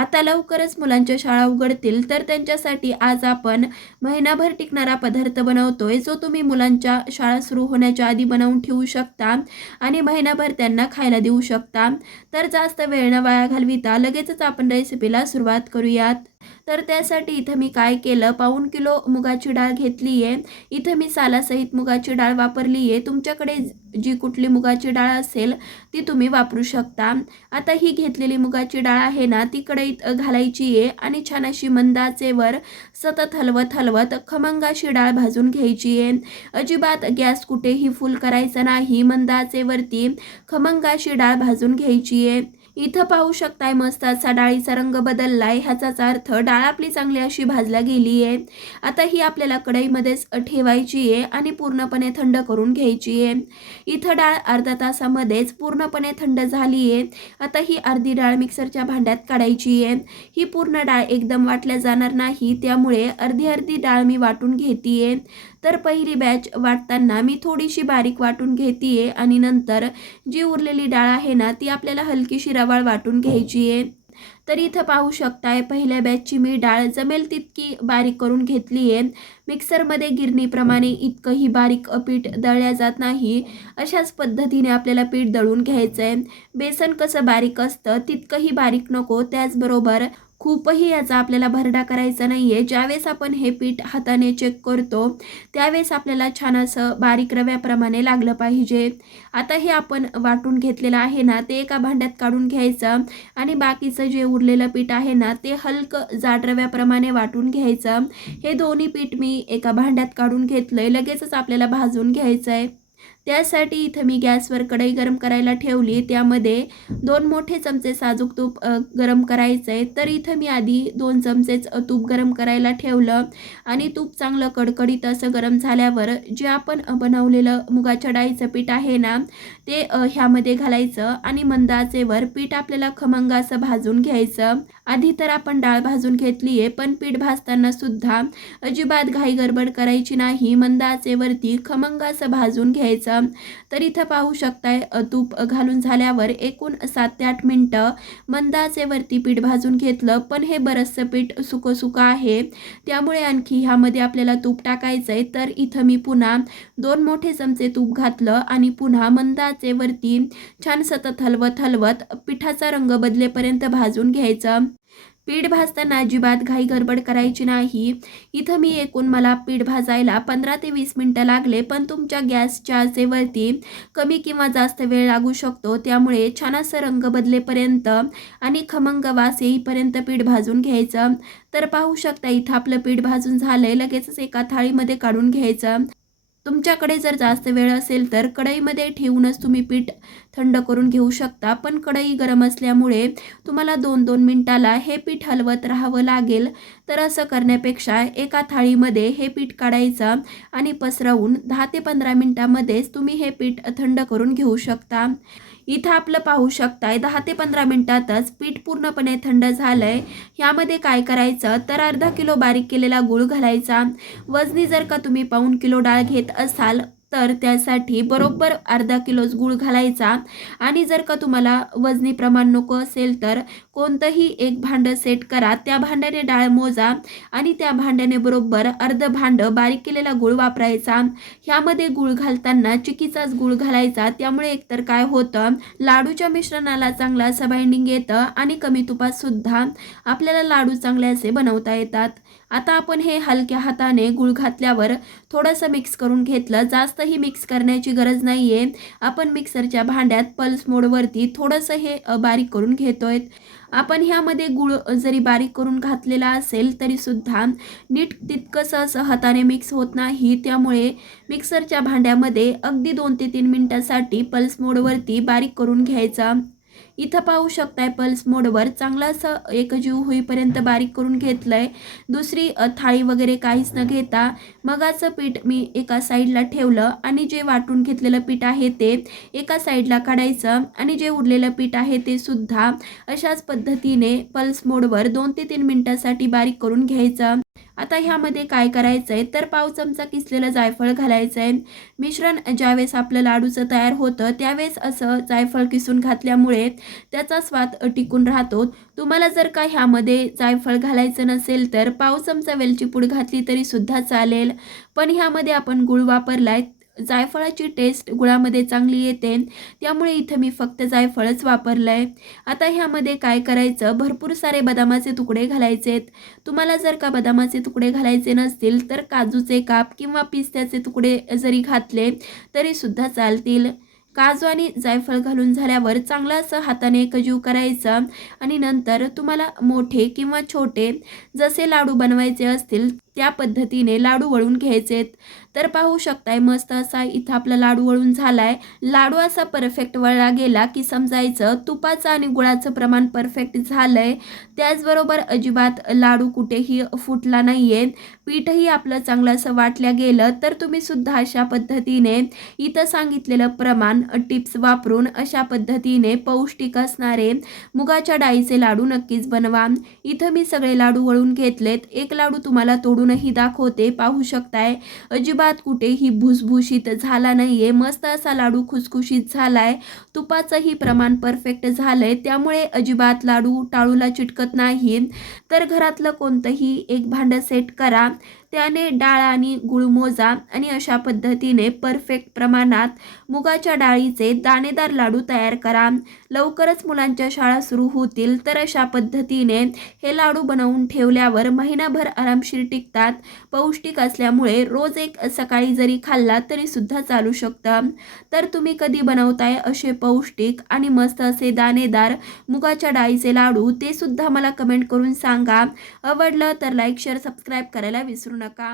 आता लवकरच मुलांच्या शाळा उघडतील तर त्यांच्यासाठी आज आपण महिनाभर टिकणारा पदार्थ बनवतोय जो तुम्ही मुलांच्या शाळा सुरू होण्याच्या आधी बनवून ठेवू शकता आणि महिनाभर त्यांना खायला देऊ शकता. तर जास्त वेळ न वाया घालविता लगेचच आपण रेसिपीला सुरुवात करूयात. तर त्यासाठी इथं मी काय केलं? पाऊण किलो मुगाची डाळ घेतली आहे. इथं मी सालासहित मुगाची डाळ वापरली आहे. तुमच्याकडे जी कुठली मुगाची डाळ असेल ती तुम्ही वापरू शकता. आता ही घेतलेली मुगाची डाळ आहे ना ती कढईत घालायची आहे आणि छान अशी मंदाचेवर सतत हलवत हलवत खमंगाची डाळ भाजून घ्यायची आहे. अजिबात गॅस कुठेही फुल करायचा नाही. मंदाचेवरती खमंग डाळ भाजून घ्यायची आहे. इथं पाहू शकताय मस्त असा डाळीचा रंग बदललाय. ह्याचाच अर्थ डाळ आपली चांगली अशी भाजल्या गेली आहे आता ही आपल्याला कढईमध्येच ठेवायची आहे आणि पूर्णपणे थंड करून घ्यायची आहे इथं डाळ अर्धा तासामध्येच पूर्णपणे थंड झाली आहे आता ही अर्धी डाळ मिक्सरच्या भांड्यात काढायची आहे ही पूर्ण डाळ एकदम वाटल्या जाणार नाही त्यामुळे अर्धी अर्धी डाळ मी वाटून घेते तर पहिली बॅच वाटताना मी थोडीशी बारीक वाटून घेते आणि नंतर जी उरलेली डाळ आहे ना ती आपल्याला हलकीशी रवाळ वाटून घ्यायची आहे तर इथं पाहू शकताय पहिल्या बॅचची मी डाळ जमेल तितकी बारीक करून घेतली आहे मिक्सरमध्ये गिरणीप्रमाणे इतकंही बारीक पीठ दळल्या जात नाही. अशाच पद्धतीने आपल्याला पीठ दळून घ्यायचं आहे बेसन कसं बारीक असतं तितकंही बारीक नको. त्याचबरोबर खूपही याचा आपल्याला भरडा करायचा नाही आहे ज्यावेळेस आपण हे पीठ हाताने चेक करतो त्यावेळेस आपल्याला छान असं बारीक रव्याप्रमाणे लागलं पाहिजे. आता हे आपण वाटून घेतलेलं आहे ना ते एका भांड्यात काढून घ्यायचं आणि बाकीचं जे उरलेलं पीठ आहे ना ते हलकं जाड रव्याप्रमाणे वाटून घ्यायचं. हे दोन्ही पीठ मी एका भांड्यात काढून घेतलं आहे लगेचच आपल्याला भाजून घ्यायचं आहे त्यासाठी इथं मी गॅसवर कढई गरम करायला ठेवली. त्यामध्ये दोन मोठे चमचे साजूक तूप गरम करायचं आहे तर इथं मी आधी दोन चमचेच तूप गरम करायला ठेवलं आणि तूप चांगलं कडकडीत असं गरम झाल्यावर जे आपण बनवलेलं मुगाच्या डाळीचं पीठ आहे ना ते ह्यामध्ये घालायचं आणि मंद आचेवर पीठ आपल्याला खमंग असं भाजून घ्यायचं. आधी तर आपण डाळ भाजून घेतली आहे पण पीठ भाजताना सुद्धा अजिबात घाई गडबड करायची नाही. मंद आचेवरती खमंग असं भाजून घ्यायचं. तर इथं पाहू शकताय तूप घालून झाल्यावर एकूण सात ते आठ मिनटं मंदाचे वरती पीठ भाजून घेतलं पण हे बरंचसं पीठ सुकं सुकं आहे. त्यामुळे आणखी ह्यामध्ये आपल्याला तूप टाकायचं आहे तर इथं मी पुन्हा दोन मोठे चमचे तूप घातलं आणि पुन्हा मंदाचे वरती छान सतत हलवत हलवत पिठाचा रंग बदलेपर्यंत भाजून घ्यायचं. पीठ भाजताना अजिबात घाई गडबड करायची नाही. इथं मी एकूण मला पीठ भाजायला पंधरा ते वीस मिनटं लागले पण तुमच्या गॅसच्या आचेवरती कमी किंवा जास्त वेळ लागू शकतो. त्यामुळे छान असं रंग बदलेपर्यंत आणि खमंग वास येईपर्यंत पीठ भाजून घ्यायचं. तर पाहू शकता इथं आपलं पीठ भाजून झालंय लगेचच एका थाळीमध्ये काढून घ्यायचं. तुमच्याकडे जर जास्त वेळ असेल तर कढईमध्ये ठेवूनच तुम्ही पीठ थंड करून घेऊ शकता. पण कढई गरम असल्यामुळे तुम्हाला दोन दोन मिनटाला हे पीठ हलवत राहावं लागेल. तर असं करण्यापेक्षा एका थाळीमध्ये हे पीठ काढायचं आणि पसरवून दहा ते पंधरा मिनटामध्येच तुम्ही हे पीठ थंड करून घेऊ शकता. इथं आपलं पाहू शकताय दहा ते पंधरा मिनटातच पीठ पूर्णपणे थंड झालंय. ह्यामध्ये काय करायचं? तर अर्धा किलो बारीक केलेला गूळ घालायचा. वजनी जर का तुम्ही पाऊन किलो डाळ घेत असाल तर त्यासाठी बरोबर अर्धा किलोच गूळ घालायचा. आणि जर का तुम्हाला वजनी प्रमाण नको असेल तर कोणतंही एक भांडं सेट करा. त्या भांड्याने डाळ मोजा आणि त्या भांड्याने बरोबर अर्ध भांडं बारीक केलेला गूळ वापरायचा. ह्यामध्ये गूळ घालताना चिकीचाच गूळ घालायचा. त्यामुळे एकतर काय होतं लाडूच्या मिश्रणाला चांगला असं बाइंडिंग येतं आणि कमी तुपात सुद्धा आपल्याला लाडू चांगले असे बनवता येतात. आता आपण हे हलक्या हाताने गुळ घातल्यावर थोडंसं मिक्स करून घेतलं. जास्तही मिक्स करण्याची गरज नाही आहे आपण मिक्सरच्या भांड्यात पल्स मोडवरती थोडंसं हे बारीक करून घेतोय. आपण ह्यामध्ये गुळ जरी बारीक करून घातलेला असेल तरीसुद्धा नीट तितकंसं असं हाताने मिक्स होत नाही. त्यामुळे मिक्सरच्या भांड्यामध्ये अगदी दोन ते तीन मिनटासाठी पल्स मोडवरती बारीक करून घ्यायचा. इथं पाहू शकताय पल्स मोडवर चांगलं असं एकजीव होईपर्यंत बारीक करून घेतलं आहे दुसरी थाळी वगैरे काहीच न घेता मगाचं पीठ मी एका साईडला ठेवलं आणि जे वाटून घेतलेलं पीठ आहे ते एका साईडला काढायचं आणि जे उरलेलं पीठ आहे ते सुद्धा अशाच पद्धतीने पल्स मोडवर दोन ते तीन मिनटासाठी बारीक करून घ्यायचं. आता ह्यामध्ये काय करायचं आहे तर पाव चमचा किसलेलं जायफळ घालायचं आहे मिश्रण ज्यावेळेस आपलं लाडूचं तयार होतं त्यावेळेस असं जायफळ किसून घातल्यामुळे त्याचा स्वाद टिकून राहतो. तुम्हाला जर का ह्यामध्ये जायफळ घालायचं नसेल तर पाव चमचा वेलची पूड घातली तरी सुद्धा चालेल. पण ह्यामध्ये आपण गुळ वापरलाय जायफळाची टेस्ट गुळामध्ये चांगली येते. त्यामुळे इथं मी फक्त जायफळच वापरलं आहे आता ह्यामध्ये काय करायचं? भरपूर सारे बदामाचे तुकडे घालायचेत तुम्हाला जर का बदामाचे तुकडे घालायचे नसतील तर काजूचे काप किंवा पिस्त्याचे तुकडे जरी घातले तरीसुद्धा चालतील. काजू आणि जायफळ घालून झाल्यावर चांगलं असं हाताने एकजीव करायचा. आणि नंतर तुम्हाला मोठे किंवा छोटे जसे लाडू बनवायचे असतील त्या पद्धतीने लाडू वळून घ्यायचेत तर पाहू शकताय मस्त असा इथं आपला लाडू वळून झालाय. लाडू असा परफेक्ट वळला गेला की समजायचं तुपाचं आणि गुळाचं प्रमाण परफेक्ट झालंय. त्याचबरोबर अजिबात लाडू कुठेही फुटला नाहीये. पीठही आपलं चांगलं असं वाटल्या गेलं तर तुम्ही सुद्धा अशा पद्धतीने इथं सांगितलेलं प्रमाण टिप्स वापरून अशा पद्धतीने पौष्टिक असणारे मुगाच्या डाळीचे लाडू नक्कीच बनवा. इथं मी सगळे लाडू वळून घेतलेत. एक लाडू तुम्हाला तोडूनही दाखवते. पाहू शकताय अजिबात कुठेही भुसभुशीत झाला नाहीये. मस्त असा लाडू खुसखुशीत झालाय. तुपाचंही प्रमाण परफेक्ट झालंय. त्यामुळे अजिबात लाडू टाळूला चिटकत नाही. तर घरातलं कोणतंही एक भांडं सेट करा. त्याने डाळ आणि गुळ मोजा आणि अशा पद्धतीने परफेक्ट प्रमाणात मुगाच्या डाळीचे दाणेदार लाडू तयार करा. लवकरच मुलांच्या शाळा सुरू होतील. तर अशा पद्धतीने हे लाडू बनवून ठेवल्यावर महिनाभर आरामशीर टिकतात. पौष्टिक असल्यामुळे रोज एक सकाळी जरी खाल्ला तरी सुद्धा चालू शकतं. तर तुम्ही कधी बनवताय असे पौष्टिक आणि मस्त असे दाणेदार मुगाच्या डाळीचे लाडू ते सुद्धा मला कमेंट करून सांगा. आवडलं तर लाईक शेअर सबस्क्राईब करायला विसरू नका